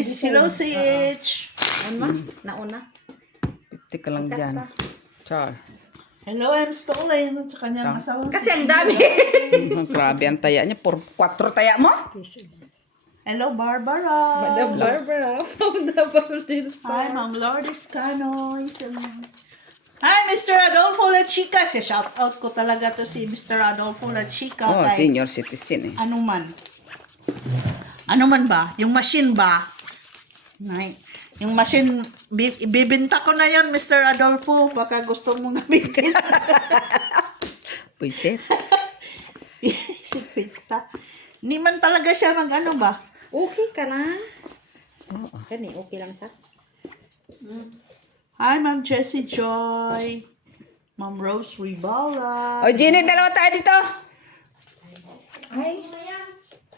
guys. Hello, Sitch. Ano? Nauna? 50 ka lang dyan. Char. Hello, I'm Stolen. At sa kanyang asawa. Kasi ang dami. Grabe ang taya niya. 4 taya mo? Hello, Barbara. Madam Barbara from the Baldin. Hi, Ma'am Lourdes Canoy. Hi, Mr. Adolfo La Chica. Shout out ko talaga to si Mr. Adolfo La Chica. Oh, kay senior citizen eh. ano man. Ano man ba? Yung machine ba? Nay, yung machine, bibinta ko na yan, Mr. Adolfo. Baka gusto mong gamitin. Puiset. Si Pita. Hindi man talaga siya mag-ano ba? Okay ka lang. Kani, okay lang ta. Hi, Ma'am Jessie Joy. Ma'am Rose Ribala. O, Jenny, dalawa tayo dito. Ay,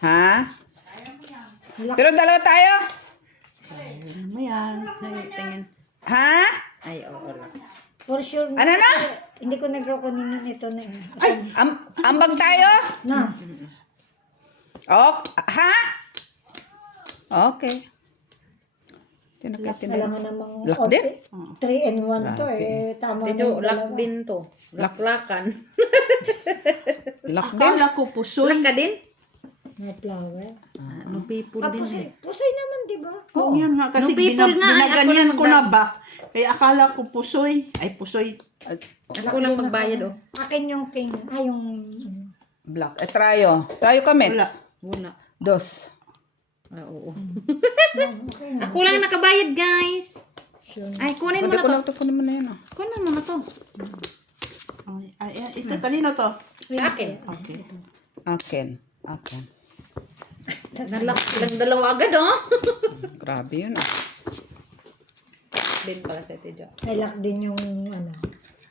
Ha? Pero dalawa tayo. mayan. Ay, tingin. Ha? Ay, oo lang. For sure. Ano na? Hindi ko nagkukunin ito na. Ay, Ambag tayo? Na. Oh, ha? Okay. Alam mo namang Lock din? 3 and 1 to eh. Tama na Dito, yung lock dalawa. din to. Laklakan. Lock din? akala ko pusoy. Lock ka din? Mga flower. No people din eh. Pusoy naman, di ba? Oo, yan nga. Kasi No people nga, ay, ginaganyan ako ko lang na ba? Kaya akala ko pusoy. Ay, pusoy. Ako lang magbayad oh. Akin yung pink. Ay, yung... Black. Trayo. Trayo kami. Wala. Wala. Dos. Ah, oo. Okay na. Ako lang nakabayad, guys. Sure. Ay, kunin mo Pwede na ko to. lang ito. Kunin mo na yun. Oh. Kunin mo na to. Ay, ito, kanino to? Akin. Okay. Akin. Akin. Ilang dalawa agad, oh. Grabe yun. Ah. Din pala sa ito, Jo. May lock din yung ano,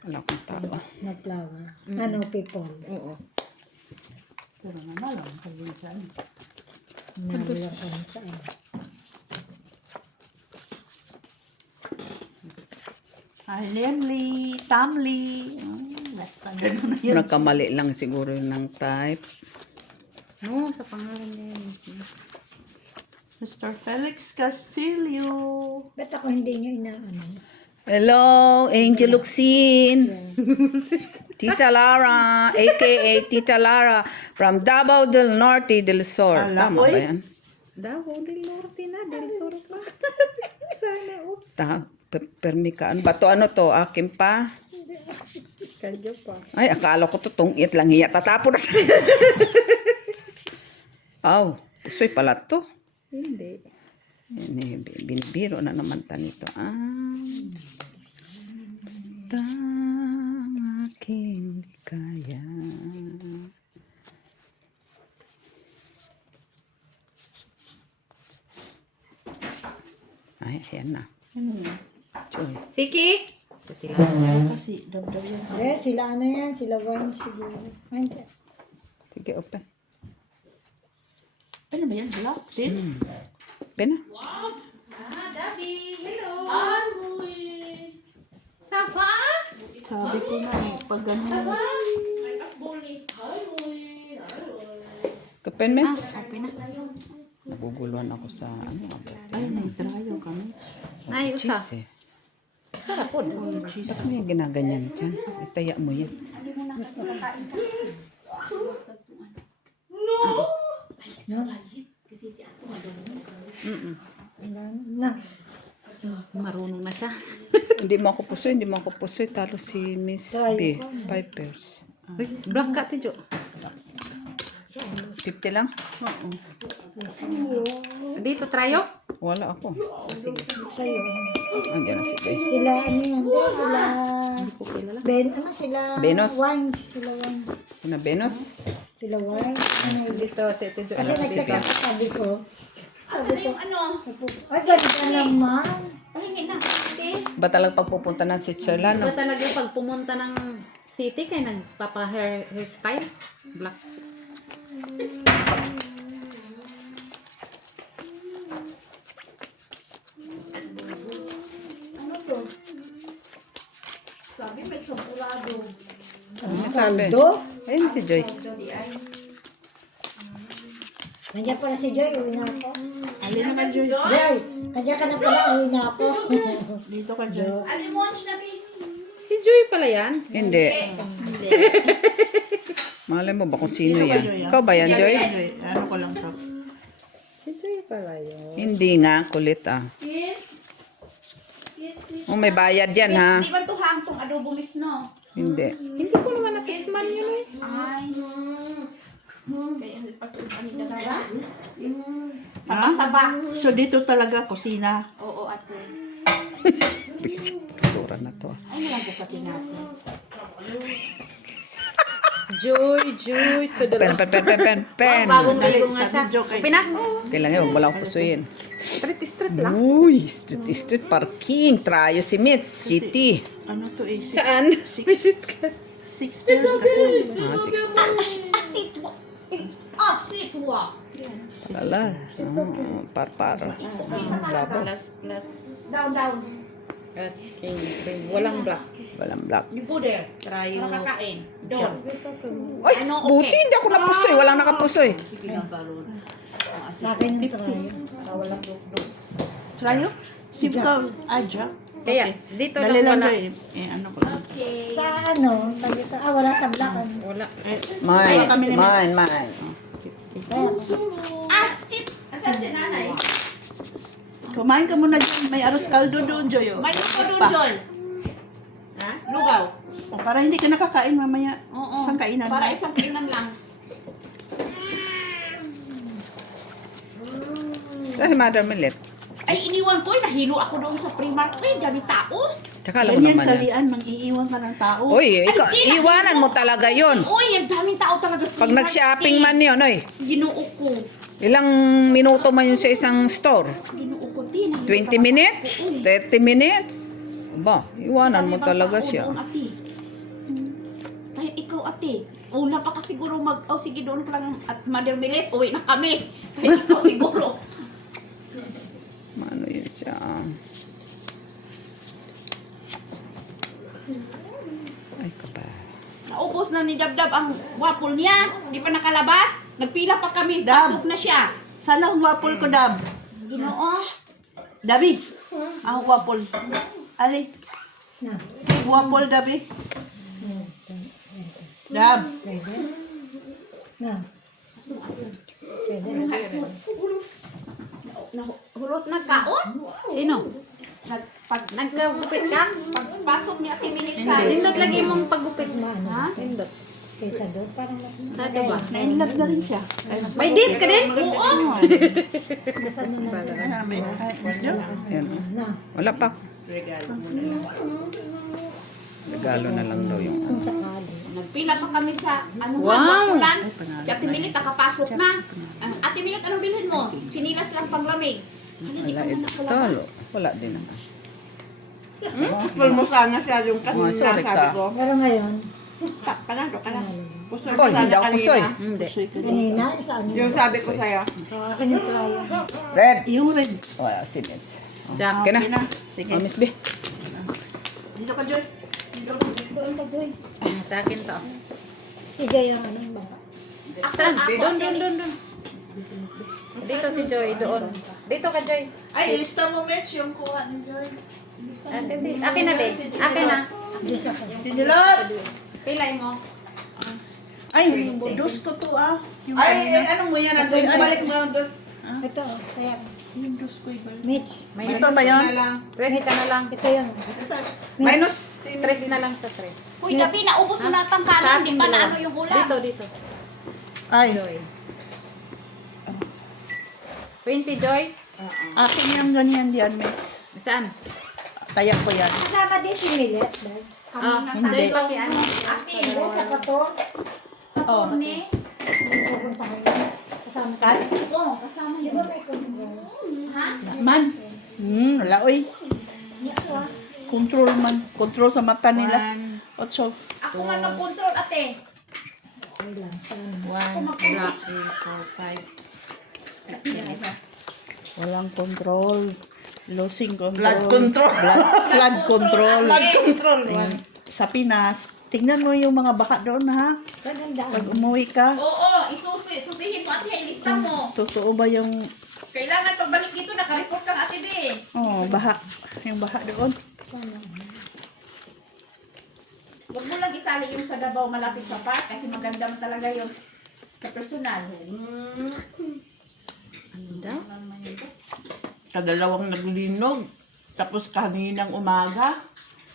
Wala akong tao. na flower. Ano, people. Oo. Pero naman lang. Kalinsan. Naglapan sa ano. Hi, Lemly. Tamly. Ganun na yun. Nagkamali lang siguro yun ng type. No, sa pangalan niya yun. Mr. Felix Castillo. Ba't ako hindi nyo inaano? Hello, Angel Luxin. Tita Lara, a.k.a. Tita Lara from Davao del Norte del Sur. Ala, Tama oy. ba yan? Davao del Norte na, del Sur pa. Sana, oh. Permi ka. Ano ba to? Ano to? Akin pa? Kadyo pa. Ay, akala ko to tungit lang. Hiya, tatapo na sa... Aw, pusoy pala to. Hindi. Binibiro na naman ta nito. Basta aking di kaya. Ay, ayan na. Joy. Siki? Kasi damdam yan. Eh, sila ano yan? Sila wine siguro. Ay, hindi. Sige, open. Ano ba yan? Black din? Pena. Dabi, hello. Safa? Sabi ko na eh. Pag ganun. Kapen, Meps. Okay na. Naguguluhan ako sa ano. Ay, may dryo kami. Ay, usa. Cheese eh. Sarap po. Ba't mo yung ginaganyan dyan? Itaya mo yan. Na. Marunong na siya. Hindi mo ako pusoy, hindi mo ako pusoy. Talo si Miss B. Pipers. Uy, black ka, Tijo. 50 lang? Dito, trayo? Wala ako. Sa'yo. Andiyan na si B. Sila ano yan? Sila... ano sila... Venus? Wines. Sila wines. Ano, Venus? Sila wines. Ano yun? Dito, si Tijo. Kasi nagkakasabi ko. Sabi ko, ay, ganda naman. Ba talagang pagpupunta ng si Cherlano? Iba talaga pag pumunta ng city kay nagpapa-hairstyle. Black. Ano sabi? Do? Ayun si Joy. Nandiyan pala si Joy. Uwi na ako. Ay, Alin na ka, Joy. Joy, kanya ka na pala, uwi na ako. Dito ka, Joy. Si Joy pala yan. Hindi. Malay mo ba kung sino Dito ka, yan? Joy. ah. Ikaw ba yan, Joy? Joy, ano ko lang to. Si Joy pala yun. Hindi nga, kulit ah. Oh, may bayad yan ha. Di ba ito hangtong adobo mix, no? Hindi. Hindi ko naman natikman yun eh. Ay. Kaya hindi pa sa ano dalawa? Ha? Saba. So dito talaga, kusina. Oo, ate. Tura na to. Ay, nalang ko pati natin. Joy, Joy. To the Pen, pen, pen, pen, pen, pen. Bagong Dali, ligo nga sabi siya. Joy kay- Okay na. Kailangan huwag mo lang pusuin. Street lang. Uy, street parking. Trayo si Mitch City. Ano to eh? Saan? Visit ka. 6 pairs ako. Ah, 6 Asitwa. Asitwa. pala. Parpar. Plus. Down, down. Yes, king. Walang black. Walang black. You go there. Trayo. Nakakain. Doon. Ay, Ano, okay. buti hindi ako napusoy. Walang nakapusoy. Sa akin yung trayo. Walang dugdug. Trayo? Sibkaw. Adja. Kaya, dito Dali lang lang, wala. Joy. ano ko lang. Sa ano, sabi sa, wala tablakan. Wala. Mine. Asit. Asan si nanay? Kumain ka muna dyan. May aros kaldo doon, Joy. oh. May lupa doon, Pa. Joy. Ha? Lugaw. O, para hindi ka nakakain mamaya. Oo. Isang kainan. Para lang. isang kainan lang. Dahil Mother Millet. Ay, iniwan ko. Nahilo ako doon sa Primark. Ay, dami tao. Tsaka alam mo Ganyan naman yan. kalian, mang-iiwan ka ng tao. Uy, iwanan mo talaga yon. Uy, ang daming tao talaga sa Pag Primark. nag-shopping man yun, oy. Ginoo ko. Ilang minuto man yun sa isang store? Ginoo ko din. 20 minutes? 30 minutes? Ba, iwanan mo talaga siya. Kahit ikaw, ate. Una pa ka siguro sige doon ka lang at Mother Millet. Uwi na kami. Kahit ikaw siguro. Ano yun siya? Ay, kapal. Naubos na ni Dabdab ang wapol niya. Di pa nakalabas. Nagpila pa kami. Dab. Pasok na siya. Sana ang wapol ko, Dab. Ginoo. Dabi. Ang wapol. Ali. Na, Wapol, Dabi. Dab. na. Nahurot na kaon. Sino? Pag Nagkagupit ka? pagpasok niya 10 minutes sa Nindot lagi mong paggupit. Maano, Nindot. kaysa doon, parang Sa ba? Na-inlove na rin siya. May date ka din? Oo. nasa na na. Yan. Na, Wala pa. Regalo na lang daw yung kung sakali. Nagpila pa kami sa Wow. wapulan. Si Ate Milit nakapasok na. Ate Milit, anong bilhin mo? Sinilas lang panglamig. Ano, di wala ka man ito. nakalabas. Wala din naman. Full mo sana siya yung Oh, sorry ka. Pero ngayon, Panado ka na. Pusoy Oh, hindi ako pusoy. Hindi. kanina, saan yun? sabi ko sa'yo. Akin yung trayo. Red. Yung red. Wala, si Mitch. Jack. Okay na. Okay na. Sige. Oh, Miss B. Dito ka, Joy. Doon ka, Joy. Sa akin to. Si Joy ang ano yung baka. Saan? Doon. Dito si Joy, doon. Dito ka, Joy. Ay, ilista mo, Mitch, yung kuha ni Joy. Akin na, din. Akin na. Diyos ako. Sinilot! Pilay mo. Ay, dos ko to ah. Yung Ay, kanina. ano mo yan? Ito, balik mo yung dos. Ito, kaya, Yung dos ko iba. Mitch. Ito ba yun? Na lang. Tres ka na lang. Ito yun. Minus. Tres na lang sa tres. Uy, gabi, naubos mo na ang kanan. Di pa na ano yung ulam. Dito. Ay, Joy. 20, Joy. akin yung ganyan diyan, Mitch. Saan? Tayak ko yan. Kasama din si Millet, dahil. Joy, paki ano. Ate, Dahil sa kato, Oh. ni. pupuntahan ko. Kasama ka. Oo, kasama Di yun. ba may control? Ha? Man. Wala, oy. Control man. Control sa mata nila. 8. Ako man mag-control, ate. Okay lang. Paano? Black, 4, 5. Walang control. Losing control. Blood control. Flood control. Blood control. Ayun. Sa Pinas, tingnan mo yung mga baka doon, ha? Magandaan. Pag umuwi ka, Oo, susihin mo, ate. Ilista mo. totoo ba yung Kailangan pagbalik dito, nakareport kang Ate B. Oh, baha. Yung baha doon. Huwag mo lang isali yung sa Davao malapit sa park kasi maganda talaga yung sa personal. Ano daw? Kadalawang naglinog. Tapos kaninang umaga.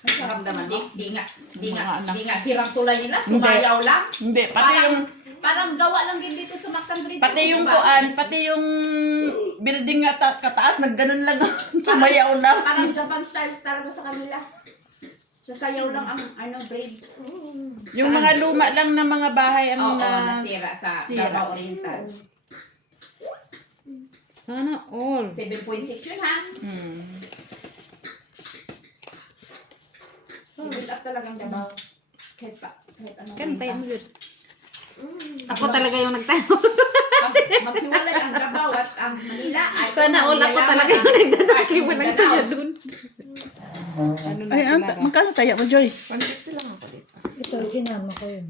Ang sarap naman. Di nga Mga anak. sirang tulay nila, sumayaw lang. Hindi, pati yung Parang gawa lang din dito sa Mactan Bridge. pati yung diba? pati yung building nga kataas, nagganon lang. Sumayaw lang. Parang Japan style talaga sa kanila. Sasayaw lang ang bridge. Yung mga luma lang na mga bahay ang Oo, nasira sa sira. Davao Oriental. Sana all. 7.6 yun ha. Hmm. Build up talagang Davao. Kahit ano. Kantay mo yun. Ako talaga yung nagtanong. Maghiwalay ang Davao at ang Manila. Ay, Sana all ako yayaman talaga ang- yung nagtanong. ay, Kaya walang Mindanao. kaya dun. Ay, magkano tayo mo, Joy? Ito, sinama ko yun.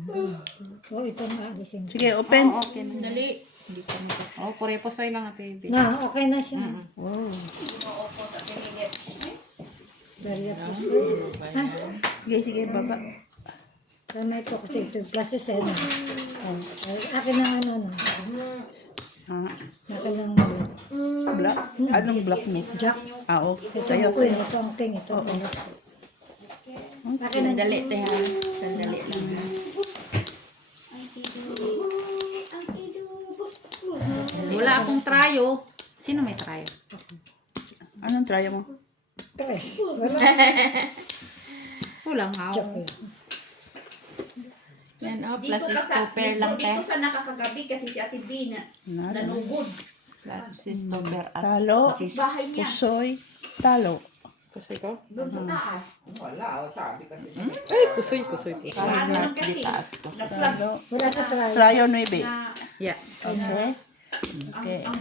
O, ito maagisin. Sige, open. Okay na. Dali. Oh, kurepo sa'yo lang ate. Na, okay na siya. Sige, sige, baba. Sana ito kasi ito klase sena. Ay, akin ang ano na. Ah, Akin ang black? Anong black mo? jack. Ah, okay. Ito Sa'yo, ang queen, sa'yo. ito ang king, ito ang ulo. Akin ang Sandali, te ha. Sandali lang ha. Wala akong trayo. Sino may trayo? Anong try mo? tres. Wala. Wala nga ako. Jack lang. Yan, oh, Dito plus ka sa, stopper lang, te. dito sa nakakagabi kasi si Ate B na nanugod. Plus stopper as Talo. Bahay niya. pusoy, talo. Kusoy ko? Doon sa taas. Wala, sabi kasi. Ay, kusoy. Ano lang kasi. Ditaas ko. Na-flag Wala sa try. Trayo 9. na Yeah. Okay. Okay. ang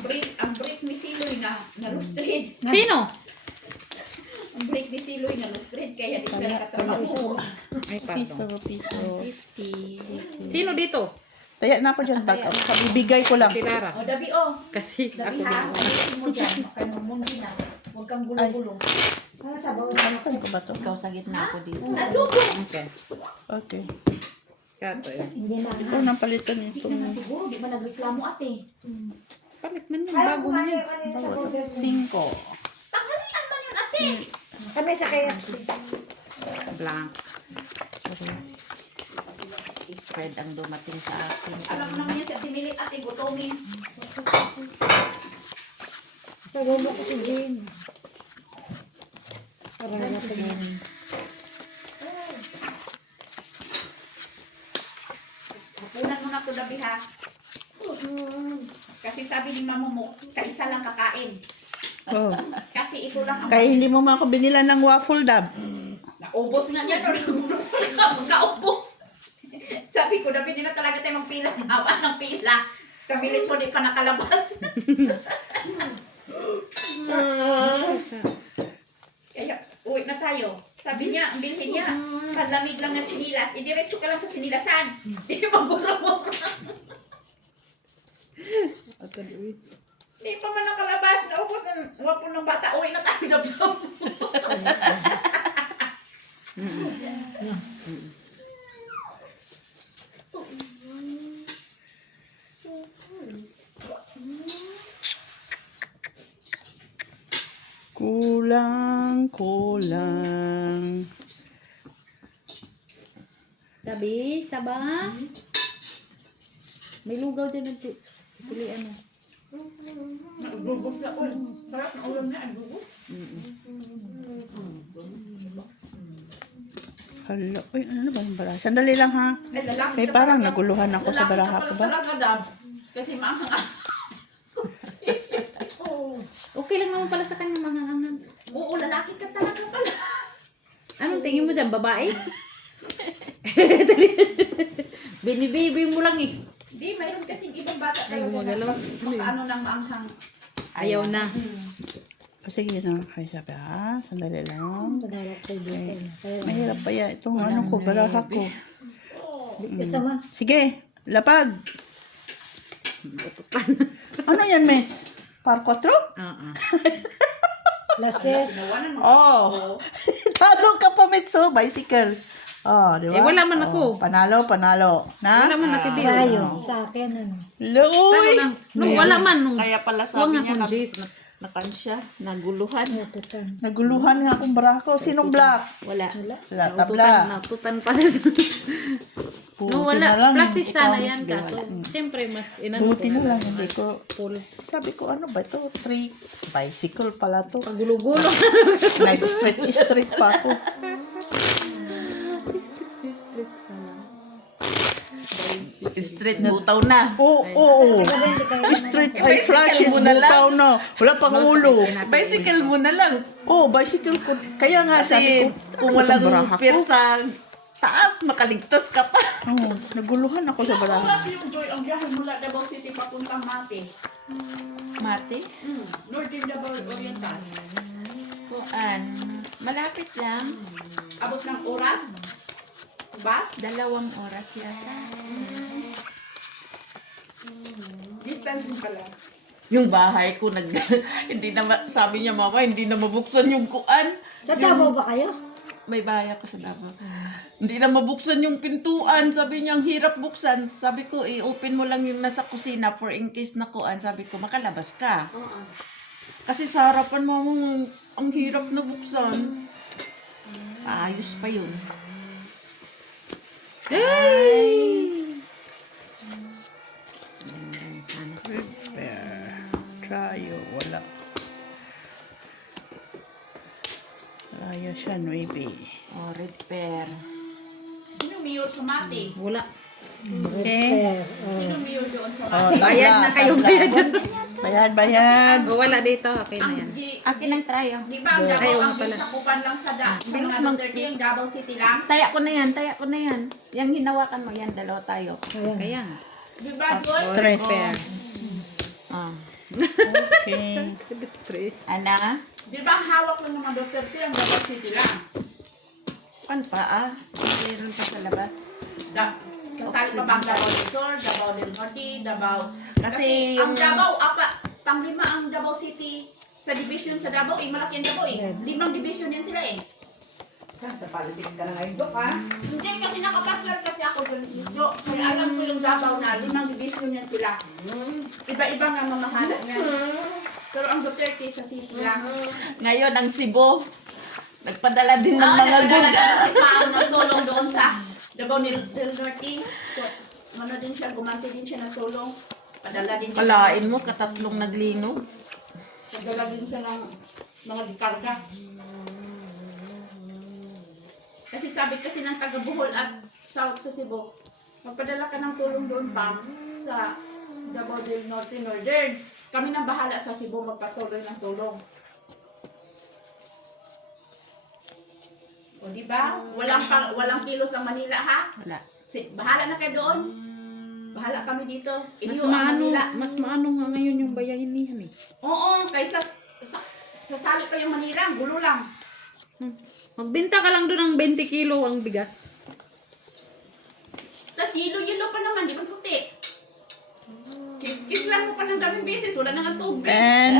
break ni Siloy na lustrid. Sino? Ang break ni Siloy na lustrid kaya di siya nakatrabaho. Ay, pardon. Piso. Sino dito? Taya na ako dyan. Bibigay ko lang. Si Lara. O Dabi o. Kasi Dabi ako ha. din. Ayusin mo dyan. Makanumundi na. Huwag kang gulo-gulo. Ano sa bawal? Ano ko ba ito? Ikaw sa gitna ako dito. Adobo. Okay. Okay. Kato eh. Hindi na. Ikaw nang palitan Hindi itong naman siguro. Di ba nagreklamo ate? Palit man yan. Bago man yan. 5. Tanghalian man yun ate. Kami sa KFC. Blank. Fred ang dumating sa akin. Alam mo naman yan si Ate Milit ate gutomin. Sa gumo ko si Jane. Para natin yun. Hapunan mo na to Dabi ha. Kasi sabi ni mama mo, kaisa lang kakain. Oh. Kasi ito lang ang Kaya hindi mo man ako binila ng waffle dab. naubos nga niya no. Magkaubos. Sabi ko, Dabi nila talaga tayo magpila. Haba ng pila. Kamilit mo di pa nakalabas. Kaya, uwi na tayo. Sabi niya, ang bilhin niya, panlamig lang ng sinilas. Idiretso ka lang sa sinilasan. Di magbulamok. Di pa man nakalabas. Naubos ng wapon ng bata. Uwi na tayo na Kulang. Tabi, saba. May lugaw dyan ng pilihan mo. Gugog na ulo. Sarap na ulam niya. Ang gugog. Hala. Uy, ano ba yung baraha? Sandali lang ha. Ay, lalaki May ka parang talaga. naguluhan ako sa Lalaki baraha ka ko pala ba? talaga, Dab. Kasi maangang Okay lang naman pala sa kanya mga hangan. Oo, lalaki ka talaga pala. Anong tingin mo dyan? Babae? Binibibi mo lang eh. Di, mayroon kasing ibang bata Ay, talaga gumagalaw. paano nang maanghang. Ayaw na. Sige na kayo sabi ha. Sandali lang. Padalat ko dito. Kaya Mahirap pa yan. Itong ano ko, baraha ko. gusto mo. Sige, lapag. Ano yan, Miss? Par 4? Classes. Oh. Talo ka pa, Mitso. Bicycle. Oh, di ba? Eh, wala man ako. Oh, panalo. Na? Wala man nakibili. Rayo. Sa akin, ano. Talo Luoy! lang. No, wala man. No. Kaya pala Huwag sabi nga niya kung Jace. nakan siya, naguluhan. Tutan. Naguluhan nga akong brako. Sinong black? Wala. Wala, tabla. Natutan pa sa... Buti No, na lang. wala. Plus sana Ikaw, yan Miss kaso. Siyempre, mas inano Buti ko na lang. Hindi ko. Full. Sabi ko, ano ba ito? 3 bicycle pala to. Gulo-gulo. Nag-street pa ako. Street butaw na. Oo. Street ay flashes. Butaw na. Wala pang ulo. Bicycle mo na lang. Oh, bicycle ko. Kaya nga sabi Kasi ko, kung ano ba itong walang baraha ko? pier sa taas, makaligtas ka pa. Oo, naguluhan ako sa baraha. Oras yung Joy, ang biyahe mula Davao City papuntang Mate. Mate? Northern Davao Oriental. Kuan, malapit lang. Abot ng oras? Ba? 2 oras yata. Distance din pala. Yung bahay ko hindi na sabi niya mama hindi na mabuksan yung kuan. Sa Davao ba kayo? May bahay ako sa Davao. Hindi na mabuksan yung pintuan. Sabi niya, ang hirap buksan. Sabi ko, i-open mo lang yung nasa kusina for in case na kuan. Sabi ko, makalabas ka. Kasi sa harapan mo, ang hirap na buksan. Ayos pa yun. Trayo, wala. Wala siya, 9. Oh, repair. Sino mayor sa Mati? Wala. Okay. Sino mayor doon sa Oh, Mati? Bayad na kayo, bayad dyan. Bayad. O, wala dito. Okay na yan. Akin ang trayo. Di ba ang Davao Ayaw ang nga pala. sakupan lang sa mga Duterte, yung Davao City lang? Taya ko na yan. Yung hinawakan mo yan, dalawa tayo. Ayan. Kaya nga. Di ba, Joy? Tres. Ah. Okay. Ana? Di ba ang hawak ng mga Duterte, ang Davao City lang? Kan pa Meron pa sa labas. Kasali pa ba ang Davao del Sur, Davao del Norte, Davao... Kasi ang yung- Davao, panglima ang Davao City sa division sa Davao, malaki ang Davao 5 division yan sila Sa politics ka na ngayon, Dok, ha? Hindi, kasi nakapasal kasi ako doon. So, kaya alam ko yung Davao na 5 division yan sila. Iba-iba nga mamahala niya. Pero ang Duterte sa city lang. Ngayon, ang Cebu, nagpadala din ng mga goods. Si Pao nagtulong doon sa Davao del Norte. So, ano din siya, gumanti din siya ng tulong. Padala din siya. Kalain mo, katatlong naglino. Padala din siya ng mga dikarga. Kasi sabi kasi ng taga Bohol at South sa Cebu, magpadala ka ng tulong doon pa sa Davao del Norte Northern. Kami nang bahala sa Cebu magpatuloy ng tulong. O di ba? Walang kilos ang Manila ha? Wala. Bahala na kayo doon. Bahala kami dito. Mas Iniyo ang maano, Manila. mas maano nga ngayon yung bayahin niyan eh. Oo, kaysa sasali pa yung Manila, ang gulo lang. Magbenta ka lang doon ng 20 kilo ang bigas. Tapos yelo-yelo pa naman, di ba puti? Kiss lang mo pa ng daming beses, wala na nga tubig. And,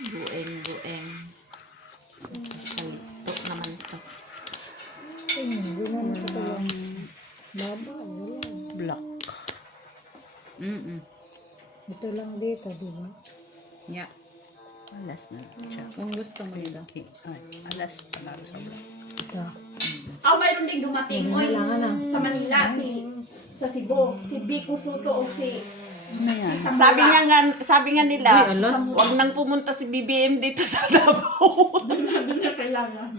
Bueng. Salto naman to. Hindi naman ito yung baba. Wala. black. Ito lang dito, di ba? Yeah. Alas na siya. Kung gusto mo nito. Okay. Ay, alas pala sa black. Ito. Mayroon din dumating oy, sa Manila, sa Cebu, si Biko Soto o si Ano yan? Zamora. Sabi nga nila, Ay, alas. wag nang pumunta si BBM dito sa Davao. Doon na kailangan.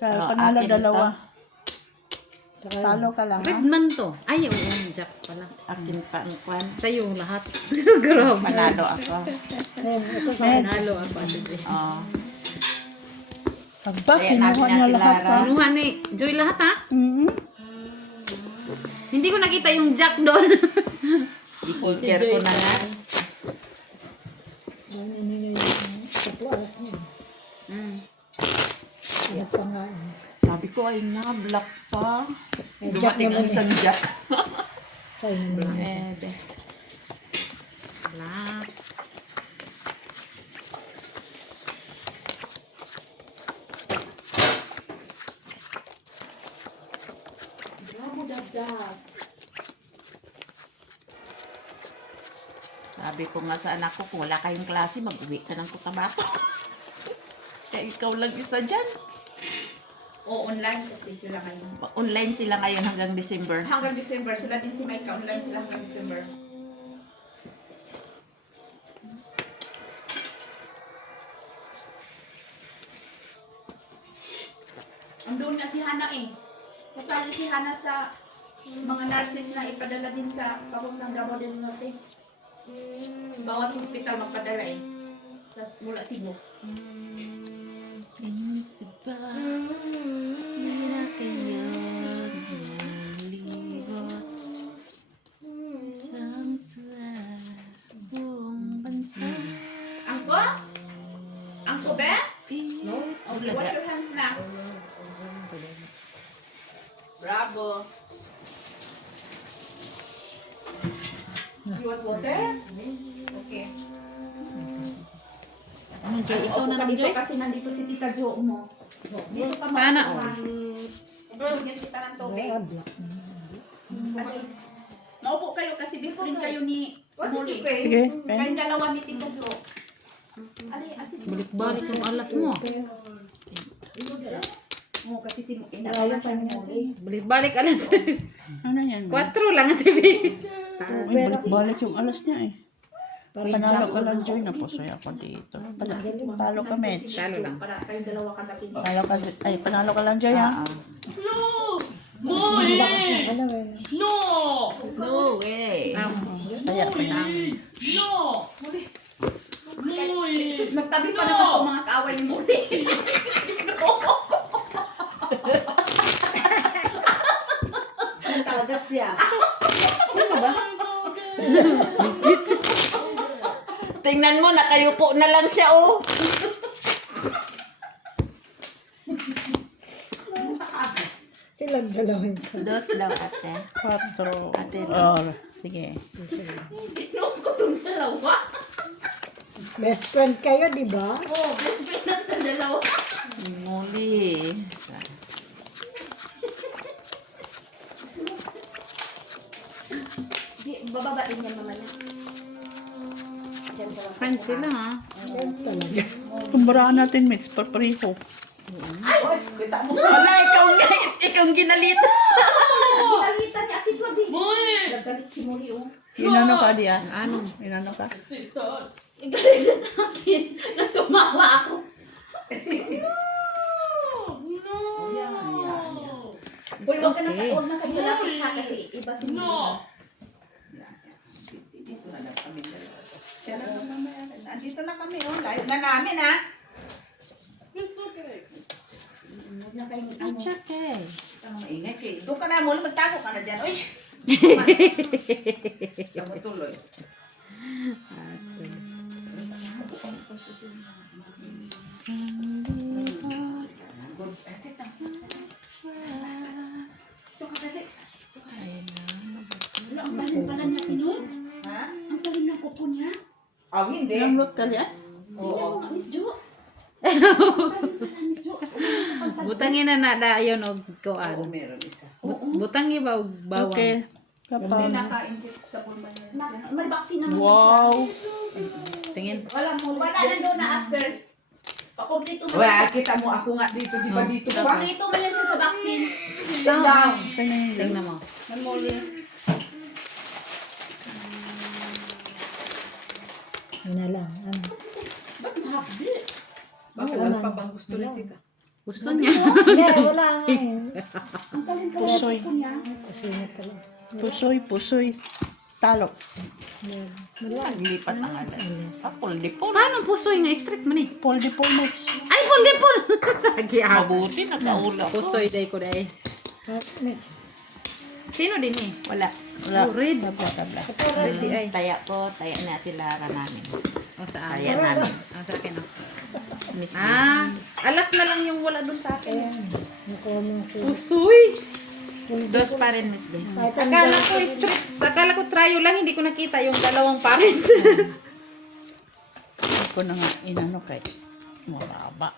Panalo akin dalawa. Talo ka lang, ha? Redman to. Ay, oo, Jack pala. Akin pa ang kwan. Sa'yo lahat. Grabe. Panalo ako. Ito sa Panalo ako, Ate Joy. Oh. Aba, Kaya kinuha namin niya natin lahat, Lara. ha? Kinuha ni Joy lahat ha? Mm-hmm. Hindi ko nakita yung Jack doon. Ikiker ko na nga. yan, nila yung kapuas niya. Ano pa nga. Sabi ko ay na, black pa. Dumating ang isang jack. Red. Black. Bravo, dagdag. Sabi ko nga sa anak ko, kung wala kayong klase, mag-uwi ka ng Cotabato. Kaya ikaw lang isa dyan. O, online kasi sila ngayon. Online sila ngayon hanggang December. Hanggang December, sila din si Mike, online sila hanggang December. Andun nga si Hana eh. Kasali si Hana sa mga nurses na ipadala din sa papuntang Davao del Norte. Bawat hospital magpadala eh. Mula Cebu. Angko? Angko be? No. Okay, wash your hands na. Bravo. You want water? Okay. Ano, Joy? Ikaw na lang, Dito Joy? kasi nandito si Tita Jo mo. Dito ka Sana Bigyan kita ng tubig. Maupo kayo kasi best friend kayo ni Muli. Sige, pen. Kayong dalawa ni Tita Jo. Ali, asin. balik yung alas mo. Oo, kasi si Inaalam pa ni Muli. Balik alas. Ano yan? 4 lang ang TV. Ay, balik-balik yung alas niya eh. Panalo ka lang, Joy. Napusoy ako dito. Palo ka, Mitch. Talo lang. Para kayong dalawa katatin. Panalo ka lang, Joy, ha? No way! Kaya pa na. Sus, nagtabi pa naman po mga kaaway ni Muli. Talaga siya. Tingnan mo, nakayuko na lang siya, oh. Silang dalawin ko. Dos daw, ate. 4. Ate, Oh, sige. Inom ko itong dalawa. Best friend kayo, di ba? Oo, best friend na sa dalawa. Muli. Di, bababa din yan mamaya. Friends sila, ha? Kumbaraan natin, Mitch. Papareho. Wala, ikaw ang ginalita. Pinalita niya si Godi. Nagalit si Muli, oh. Inano ka, Dia? Ano? Inano ka? Galit siya sa akin. Natumawa ako. Uy, huwag ka nang taon na kayo lapit ha kasi iba si Muli. Andito na kami, oh. Layo na namin, ha? Huwag na kayong ano. Okay. Ang maingay kay. Doon ka na muna, magtago ka na dyan. Uy! Tuloy. Wala, ang galing pala niya, Tino. Ang galing ng kuko niya. Oh, hindi. Namlot ka, Dia? Oo, Miss Jo. Butangin na dayon og Oo, kuan. meron isa. Butangi ba og bawang? Okay. Kapag. Naka-injectable man yan. May vaccine naman. Wow. Tingin. Wala na doon na upstairs. Pakomplito mo. Well, kita mo ako nga dito, di ba dito pa? Pakomplito mo yan siya sa vaccine. Sit down. Tingnan mo. Ano lang. Ano? Bakit wala pa bang gusto na tika? Gusto niya. Hindi, wala nga eh. Pusoy. Kasi na pala. Pusoy. Talo. Naglipat ang alas. Apol, di po. Paano pusoy nga strict man eh? Paul de Paul, Mitch. Ay, pol. Lagi ako. Mabuti, nagkaula ko. Pusoy day ko day. Sino din eh? Wala. Wala. Red. Tabla. Red si ay. Taya ko, taya natin lara namin. O saan? Taya namin. Sa akin oh. Miss Alas na lang yung wala dun sa akin. Nakuha mo ko. Pusoy. Dos pa rin, Miss B. Kahit ang Akala ko straight. Akala ko trio lang. Hindi ko nakita yung dalawang pares. Ako na nga inano kay mababa.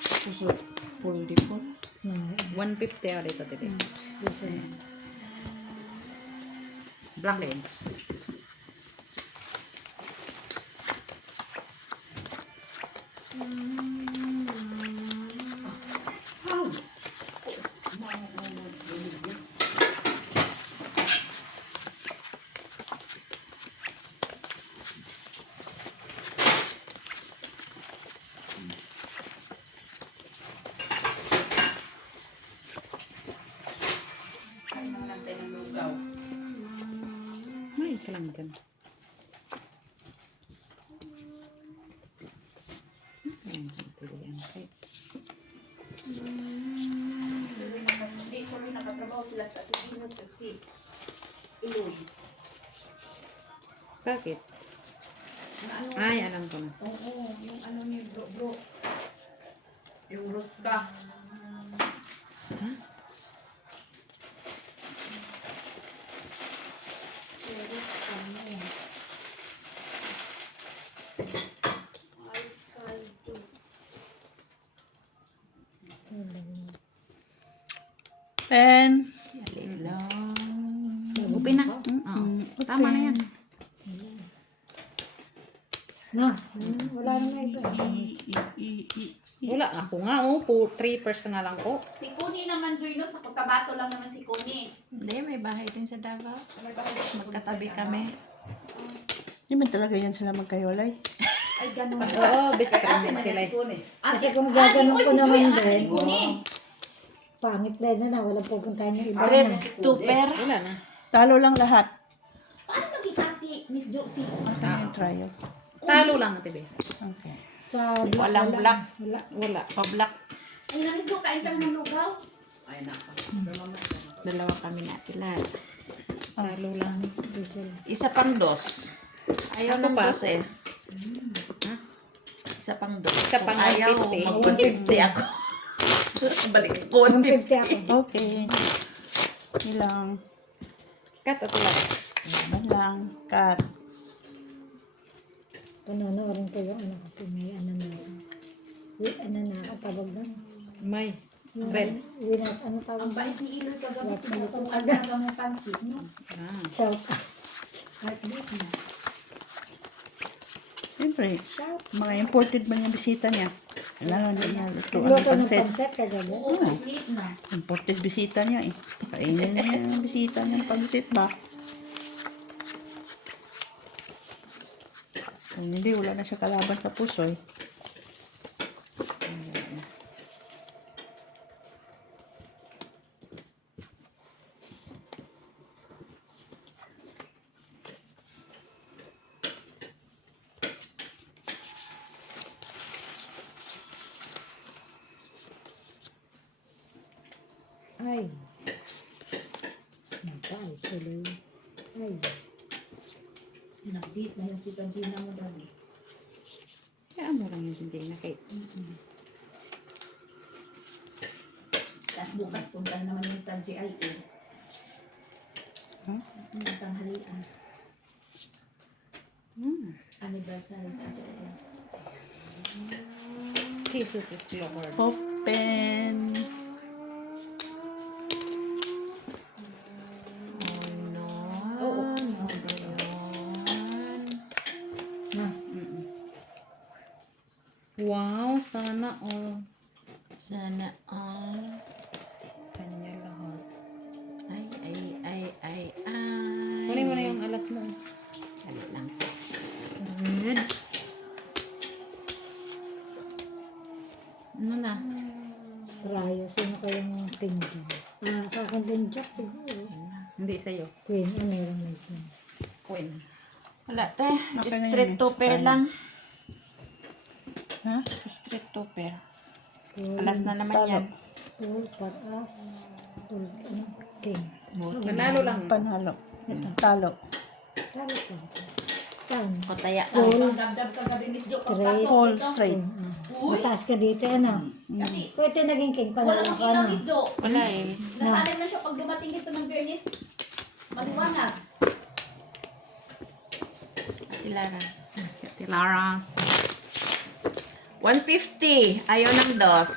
Puso, full di full. 150 ako dito, tibi. Black egg. May ka lang dyan. Hindi nakatrabaho sila sa Pilipino si Iloy. Bakit? Ay, alam ko na. Oo, yung ano ni bro. Yung Ruska. Pen. Upin na. Oo. Tama na yan. Na, wala na iba. Wala. Ako nga, 3 na lang ko. Si Kuni naman, Joyno, sa Cotabato lang naman si Kuni. Hindi, may bahay din sa Davao. Magkatabi kami. Di ba talaga yan sila magkayolay? Ay, ganun. Oo, best friend din sila. Kasi kung gaganon ko naman din, Kuni. pangit din na walang pupuntahan yung iba Strip na. tuper. Wala na. Talo lang lahat. Paano naging ate, Miss Josie? Ito na yung trial. Talo lang, tibi. Okay. Sa Walang black. Wala. Wala. Pa-black. Ay, na Miss Jo, kain ka ng lugaw. Dalawa kami natin lahat. Talo lang. Isa pang dos. Ayaw Ako ng pa. dos eh. Isa pang dos. Isa pang Kung ayaw, 150. mag-150 ako. Balik ko. 150 ako. Okay. Ilang. Cut ako lang. Ilan lang. Cut. Panonoorin ko yung ano kasi may ano na. Ano na, ang tawag doon. May. Red. Ano tawag Ang doon? bait ni Iloy kagabi, pinatukan talaga mo pansit, no? Ah. Shout Heartbeat na. Siyempre, mga imported man yung bisita niya. Kailangan din niya lutuan ng Luto ng pansit. pansit kagabi. Oo, heartbeat na. Imported bisita niya eh. Kainin niya yung bisita niya ng pansit ba? Kung hindi, wala na siya kalaban sa puso eh. Ay. Ay, tuloy. Ay. Heartbeat na yung si Gina mo dali. Kaya mo lang yung hindi na kay. Tapos bukas punta naman yung sa GIA. Ang tanghalian. Anniversary sa GIA. Jesus is Lord. Open. Oo. Wow, sana all. Sana all. Kanya lahat. Ay. Kunin mo na yung alas mo. Dali lang. Good. Ano na? Raya, sino kayong king dyan? Sa akin din Jack siguro. Hindi sa'yo. Queen, meron na dyan. Queen. Wala te. Okay na Street yun, tuper Miss lang. Ha? Street tuper. Alas na naman yan. Pool, paras, pool, king. Nanalo lang. Panalo. Talo. Talo ka. Saan? Kutaya ka. Full, Dabdab ka gabi, Miss Jo. straight. All straight. Mataas ka dito, ano? Kasi, Kung ito naging king pa wala na nang ako, ilaw, ano? Miss Jo. Wala eh. Nasanay na siya pag dumating dito ng Bernice. Maliwanag. Tilara. Tilara. 150. Ayaw ng dos.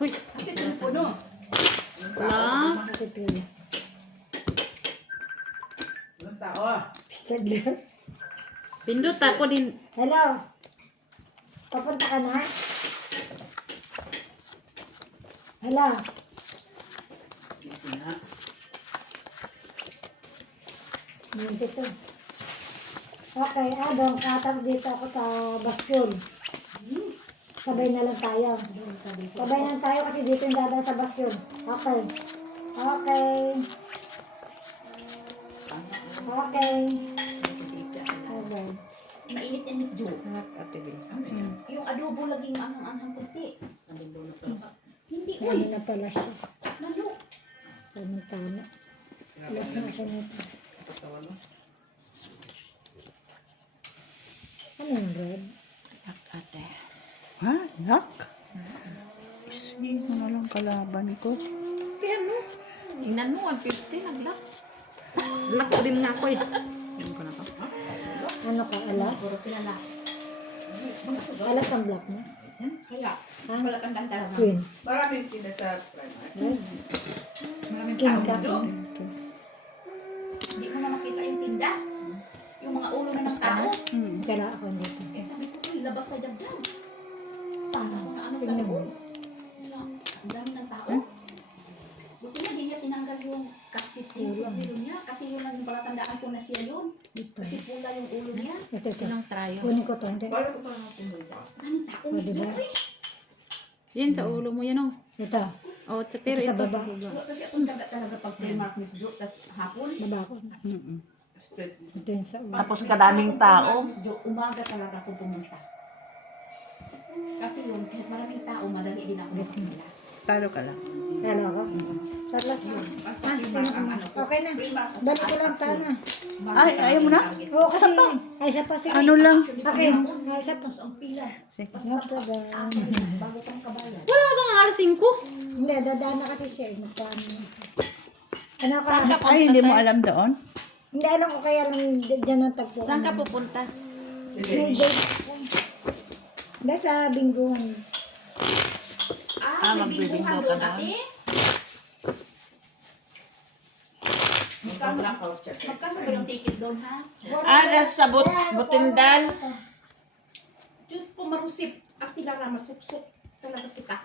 Uy, Ito yung puno. wala. Ito pila. Stadler. Pindot ako din. Hello? Papunta ka na? Hello? Nandito. Okay, Adong, katap dito ako sa basket. Sabay na lang tayo. Sabay na lang tayo kasi dito yung dadaan sa basket. Okay. Okay. Okay. Okay. Mainit din, Miss Jo. Ate Bill. Yung adobo laging anghang-anghang kunti. Hindi, Ano uy. na pala siya. Lalo. Tama-tama. Alas na siya nito. Ano yung red? Ate. Ha? Yak? Sige ko na lang kalaban ko. Si ano? Tingnan mo, 150. Naglak. Lako din nga ako eh. Yan ko na to. Ano ka, alas? Puro sila na. Alas ang black mo? Kaya, wala kang banta lang. Queen. Maraming pinasa primer. Maraming King tao, ka. Miss Jo. Hindi mo na makita yung tinda. Yung mga ulo na ng tao. Kala ako dito. Eh sabi ko, uy, labas sa dabdab. Parang ano sa Tingnan mo. loob. Sa, ang dami ng tao. Buti na, di niya tinanggal yung casket din sa ulo niya. Kasi yun ang palatandaan ko na siya yun. Kasi pula yung ulo niya. Ito. Sinong trayo? Kunin ko to. Hindi. Paano ko pa natin ba? Daming tao, O, Miss diba? Jo. Yan sa ulo mo yan oh. Ito. Oh, pero Ito sa ito. baba. Wala kasi akong taga talaga pag Primark, Miss Jo. Tas hapon. Baba ko. Straight. Ito yung sa ulo. Tapos kadaming tao. Miss Jo, umaga talaga ako pumunta. Kasi yun, kahit maraming tao, madali din ako makakila. Talo ka lang. Kala ako. Sarlat mo. Basta Primark ang ano ko. Okay na. Balik ko lang sana. Ay, ayaw mo na? Oo, kasi. Ay, isa pa. Sige. Ano lang? Okay. Ay, isa pa. Ang pila. No problem. Bago kang kabayan. Wala bang alas 5? Hindi, dadaan na kasi siya. Magkano. Ano ka? Ay, hindi mo alam doon? Hindi, alam ko kaya lang dyan ang tagpo. Saan ka pupunta? May date. Hindi, sa bingguhan. May magbibinggo bingguhan ka doon, na? ate. Blackout check. Magkano ba yung ticket doon, ha? Sa Butindal. Diyos ko, marusip. At tilara, masuksok talaga kita.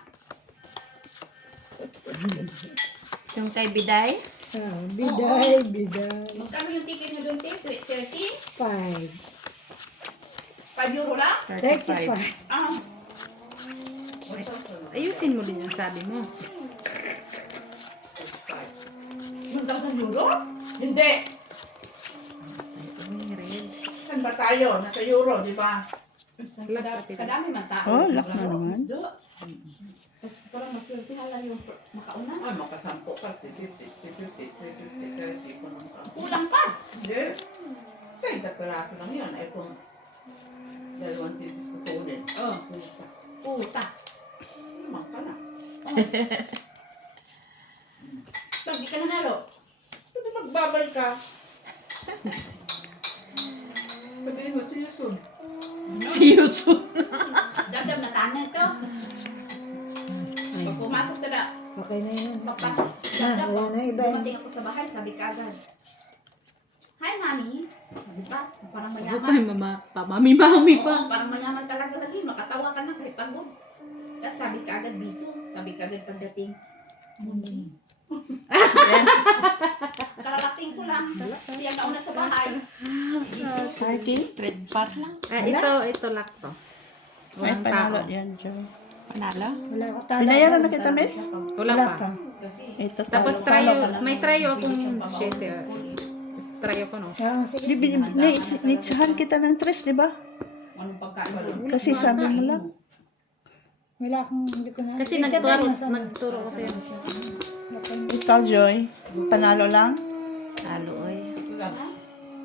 Yung kay Biday. Ah, biday, biday. Magkano yung ticket niyo doon, te? 30? 5. 5 euro lang? 35. Ah, Ayusin mo din yung sabi mo. yung 1,000 euro? Hindi. Saan ba tayo? Nasa Euro, di ba? Kadami man tao. Oh, lak na naman. Parang maswerte hala yung makauna. Ay, makasampo ka. 50, 50, 30 kung ka. Kulang pa. Hindi. 30 peraso lang yun. Ay kung dalawang tutunin. Oh, puta. Naman ka na. Pag di ka nanalo, Pwede magbabay ka. Pwede mo si Yusun. Si Yusun. dadam na tanan to. Pag pumasok sa da, Okay na yun. magpasok. Ah, wala na iba. Dumating ako sa bahay, sabi ka agad. Hi, mami. Sabi pa, parang Ako mayaman. pa yung mami pa. Oo, parang mayaman talaga lagi. Makatawa ka na kahit pagod. Tapos sabi ka agad, biso. Sabi ka agad pagdating. Mundi. Kararating ko lang. Siya kauna sa bahay. Biso. Parking? Street bar lang. Ito lock to. Ay, Walang panalo tao. yan, Joy. Panalo? Wala ko talo. Pinayaran na kita, miss? Wala Wala pa. pa. Ito, Tapos talo. may tryo akong shit. Tryo ko no. Ah, sige. Nitsahan kita ng 3, di ba? Anong pagkain mo? Kasi sabi mo lang. Wala akong, hindi ko na. Kasi Hindi ka tayo nasa- nagturo ko sa'yo. Ikaw, Joy. Panalo lang? Talo, oy.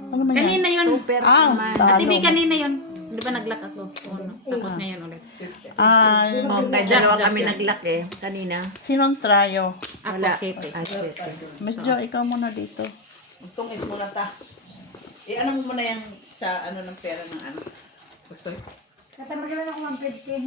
Ano man yan? Kanina yun. pera Ah, naman. Ate B, talong. kanina yun. Di ba nag-lock ako? Oo, no? Tapos ngayon ulit. Ah, Okay, dalawa kami nag-lock eh. Kanina. sinong trayo? Ako, city. Ah, shit. Miss Jo, ikaw muna dito. Itong is muna ta. Ano mo muna yan sa ano ng pera ng ano. Gusto Katamagin ako 150.